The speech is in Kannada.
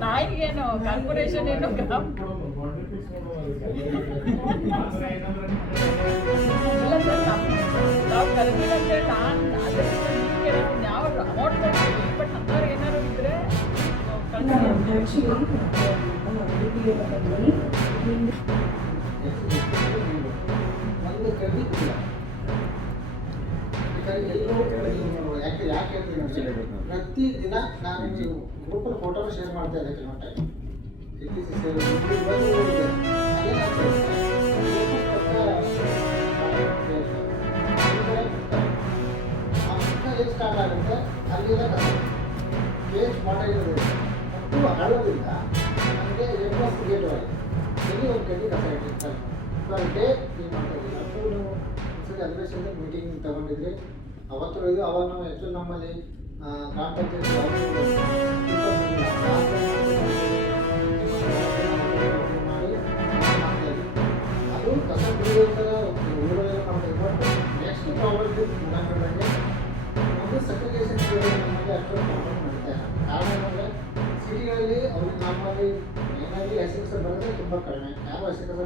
ನಾಯಿಗೇನು ಕಾರ್ಪೊರೇಷನ್ ಏನು ನಾವು ಕರೆದಿಲ್ಲ ಅಂತೇಳಿ ನಾನು ಅದಕ್ಕೆ ಯಾವ ಅಮೌಂಟ್ ಕೊಡ್ತೀವಿ ಬಟ್ ಅಂಥವ್ರು ಏನಾದ್ರು ಇದ್ರೆ ಯಾಕೆ ಪ್ರತಿ ದಿನ ನಾನು ಗ್ರೂಪಲ್ಲಿ ಫೋಟೋನ ಶೇರ್ ಮಾಡ್ತಾ ಇದ್ದೆ ಕೆಲವು ಟೈಮ್ ಹೇಗೆ ಸ್ಟಾರ್ಟ್ ಆಗುತ್ತೆ ಅಲ್ಲಿಂದ ಕೇಸ್ ಮಾಡಿರೋದು ಮತ್ತು ಆಳೋದಿಲ್ಲ ನನಗೆ ಎ++ ಗೇಟ್ ಒಳಗೆ ಇಲ್ಲಿ ಒಂದು ಕಡೆ ಕಸ ಇಟ್ಟಿರ್ತಾರೆ ಪರ್ ಡೇ ಕ್ಲೀನ್ ಮಾಡ್ತಾ ಇದ್ದಿಲ್ಲ ಸೊ ನೀವು ಒಂದ್ಸರಿ ಅಧಿವೇಶನದ ಮೀಟಿಂಗ್ ತಗೊಂಡಿದ್ರಿ ಅವತ್ತು ಹೇಳಿದ್ರು ಅವಾಗ ನಾವು ಆ್ಯಕ್ಚುಲಿ ನಮ್ಮಲ್ಲಿ ಗ್ರಾಮ ಪಂಚಾಯತ್ ಮಾಡಿ ಅದು ಕಸ ಬಿಡುವ ಥರ ಊರಲ್ಲೆಲ್ಲ ಮಾಡ್ತಾ ಬಟ್ ನೆಕ್ಸ್ಟ್ ಪ್ರಾಬ್ಲಮ್ ಮುಖಾಂತರವಾಗಿ ಒಂದು ಸೆಗ್ರಿಗೇಷನ್ ನಮಗೆ ಅಷ್ಟೊಂದು ಪ್ರಾಬ್ಲಮ್ ನಡೀತಾ ಇಲ್ಲ ಕಾರಣ ಏನಂದರೆ ಸಿಟಿಗಳಲ್ಲಿ ಅವ್ರಿಗೆ ನಮ್ಮಲ್ಲಿ ಮೇನಾಗಿ ಹಸಿ ಕಸ ಬರೋದೇ ತುಂಬ ಕಡಿಮೆ ಯಾವ ಹಸಿ ಕಸ